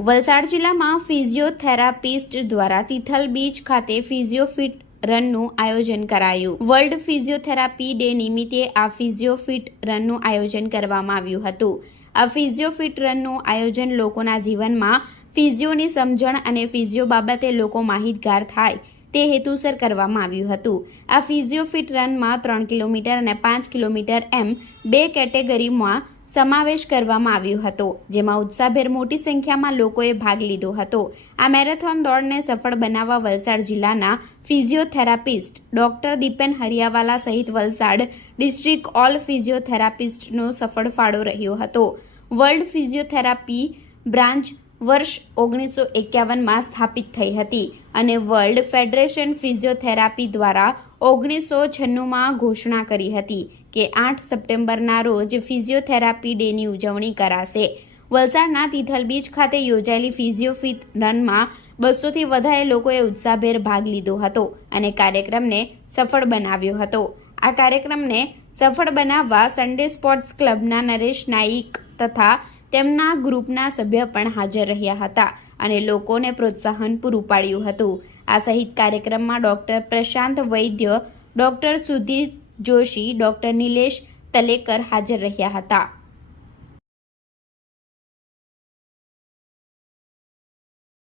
વલસાડ જિલ્લામાં ફિઝિયોથેરાપિસ્ટ દ્વારા તિથલ બીચ ખાતે ફિઝિયોફિટ રનનું આયોજન કરાયું. વર્લ્ડ ફિઝિયોથેરાપી ડે નિમિત્તે આ ફિઝિયોફિટ રનનું આયોજન કરવામાં આવ્યું હતું. આ ફિઝિયોફિટ રનનું આયોજન લોકોના જીવનમાં ફિઝિયોની સમજણ અને ફિઝિયો બાબતે લોકો માહિતગાર થાય તે હેતુસર કરવામાં આવ્યું હતું. આ ફિઝિયોફિટ રનમાં ત્રણ કિલોમીટર અને પાંચ કિલોમીટર એમ બે કેટેગરીમાં સમાવેશ કરવામાં આવ્યો હતો, જેમાં ઉત્સાહભેર મોટી સંખ્યામાં લોકોએ ભાગ લીધો હતો. આ મેરેથોન દોડને સફળ બનાવવા વલસાડ જિલ્લાના ફિઝિયોથેરાપિસ્ટ ડોક્ટર દીપેન હરિયાવાલા સહિત વલસાડ ડિસ્ટ્રિક્ટ ઓલ ફિઝિયોથેરાપિસ્ટનો સફળ ફાળો રહ્યો હતો. વર્લ્ડ ફિઝિયોથેરાપી બ્રાન્ચ વર્ષ ઓગણીસો એકાવનમાં સ્થાપિત થઈ હતી અને વર્લ્ડ ફેડરેશન ફિઝિયોથેરાપી દ્વારા ઓગણીસો છન્નુંમાં ઘોષણા કરી હતી. કે આઠ સપ્ટેમ્બરના રોજ ફિઝિયોથેરાપી ડેની ઉજવણી કરાશે. વલસાડના તિથલ બીચ ખાતે યોજાયેલી ફિઝિયોફિટ રનમાં બસોથી વધારે લોકોએ ઉત્સાહભેર ભાગ લીધો હતો અને કાર્યક્રમને સફળ બનાવ્યો હતો. આ કાર્યક્રમને સફળ બનાવવા સન્ડે સ્પોર્ટ્સ ક્લબના નરેશ નાઈક તથા તેમના ગ્રુપના સભ્ય પણ હાજર રહ્યા હતા અને લોકોને પ્રોત્સાહન પૂરું પાડ્યું હતું. આ સહિત કાર્યક્રમમાં doctor Prashant Vaidya, doctor Sudhir Joshi doctor Nilesh Talekar હાજર રહ્યા હતા.